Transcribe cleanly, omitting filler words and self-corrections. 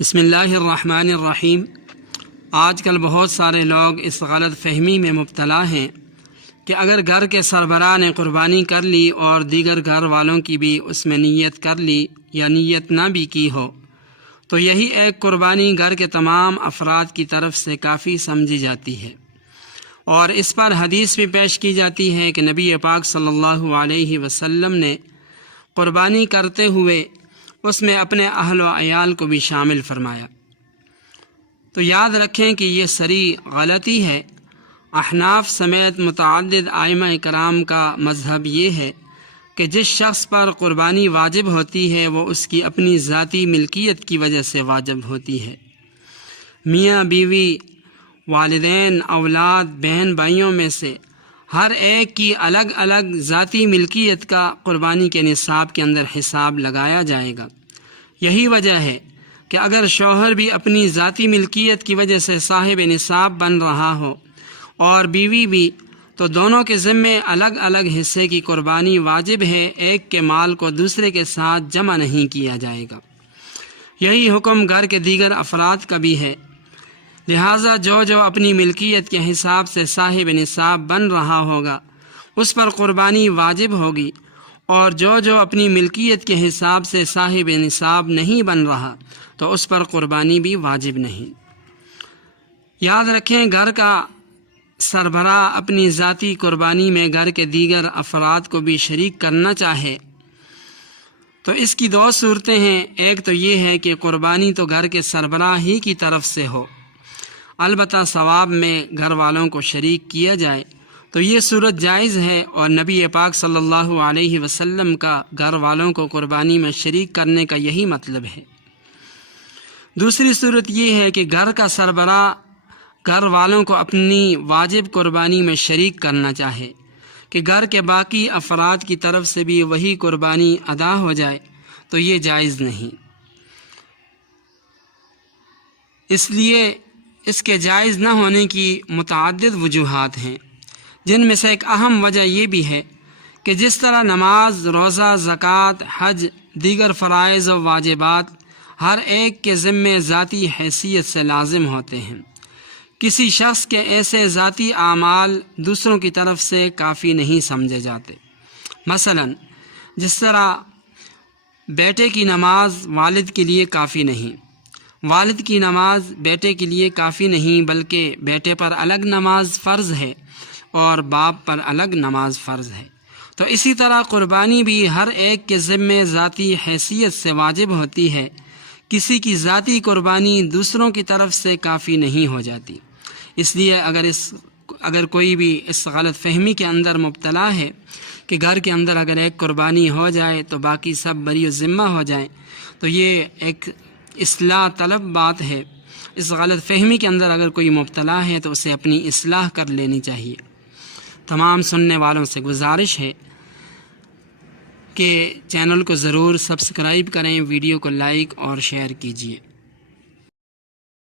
بسم اللہ الرحمن الرحیم۔ آج کل بہت سارے لوگ اس غلط فہمی میں مبتلا ہیں کہ اگر گھر کے سربراہ نے قربانی کر لی اور دیگر گھر والوں کی بھی اس میں نیت کر لی یا نیت نہ بھی کی ہو تو یہی ایک قربانی گھر کے تمام افراد کی طرف سے کافی سمجھی جاتی ہے، اور اس پر حدیث بھی پیش کی جاتی ہے کہ نبی پاک صلی اللہ علیہ وسلم نے قربانی کرتے ہوئے اس میں اپنے اہل و عیال کو بھی شامل فرمایا۔ تو یاد رکھیں کہ یہ سری غلطی ہے۔ احناف سمیت متعدد ائمہ کرام کا مذہب یہ ہے کہ جس شخص پر قربانی واجب ہوتی ہے وہ اس کی اپنی ذاتی ملکیت کی وجہ سے واجب ہوتی ہے۔ میاں بیوی، والدین، اولاد، بہن بھائیوں میں سے ہر ایک کی الگ الگ ذاتی ملکیت کا قربانی کے نصاب کے اندر حساب لگایا جائے گا۔ یہی وجہ ہے کہ اگر شوہر بھی اپنی ذاتی ملکیت کی وجہ سے صاحب نصاب بن رہا ہو اور بیوی بھی، تو دونوں کے ذمے الگ الگ حصے کی قربانی واجب ہے، ایک کے مال کو دوسرے کے ساتھ جمع نہیں کیا جائے گا۔ یہی حکم گھر کے دیگر افراد کا بھی ہے، لہٰذا جو اپنی ملکیت کے حساب سے صاحب نصاب بن رہا ہوگا اس پر قربانی واجب ہوگی، اور جو اپنی ملکیت کے حساب سے صاحب نصاب نہیں بن رہا تو اس پر قربانی بھی واجب نہیں۔ یاد رکھیں، گھر کا سربراہ اپنی ذاتی قربانی میں گھر کے دیگر افراد کو بھی شریک کرنا چاہے تو اس کی دو صورتیں ہیں۔ ایک تو یہ ہے کہ قربانی تو گھر کے سربراہ ہی کی طرف سے ہو، البتہ ثواب میں گھر والوں کو شریک کیا جائے، تو یہ صورت جائز ہے، اور نبی پاک صلی اللہ علیہ وسلم کا گھر والوں کو قربانی میں شریک کرنے کا یہی مطلب ہے۔ دوسری صورت یہ ہے کہ گھر کا سربراہ گھر والوں کو اپنی واجب قربانی میں شریک کرنا چاہے کہ گھر کے باقی افراد کی طرف سے بھی وہی قربانی ادا ہو جائے، تو یہ جائز نہیں۔ اس لیے اس کے جائز نہ ہونے کی متعدد وجوہات ہیں، جن میں سے ایک اہم وجہ یہ بھی ہے کہ جس طرح نماز، روزہ، زکوٰۃ، حج، دیگر فرائض و واجبات ہر ایک کے ذمے ذاتی حیثیت سے لازم ہوتے ہیں، کسی شخص کے ایسے ذاتی اعمال دوسروں کی طرف سے کافی نہیں سمجھے جاتے۔ مثلا جس طرح بیٹے کی نماز والد کے لیے کافی نہیں، والد کی نماز بیٹے کے لیے کافی نہیں، بلکہ بیٹے پر الگ نماز فرض ہے اور باپ پر الگ نماز فرض ہے۔ تو اسی طرح قربانی بھی ہر ایک کے ذمے ذاتی حیثیت سے واجب ہوتی ہے، کسی کی ذاتی قربانی دوسروں کی طرف سے کافی نہیں ہو جاتی۔ اس لیے اگر کوئی بھی اس غلط فہمی کے اندر مبتلا ہے کہ گھر کے اندر اگر ایک قربانی ہو جائے تو باقی سب بری و ذمہ ہو جائیں، تو یہ ایک اصلاح طلب بات ہے۔ اس غلط فہمی کے اندر اگر کوئی مبتلا ہے تو اسے اپنی اصلاح کر لینی چاہیے۔ تمام سننے والوں سے گزارش ہے کہ چینل کو ضرور سبسکرائب کریں، ویڈیو کو لائک اور شیئر کیجیے۔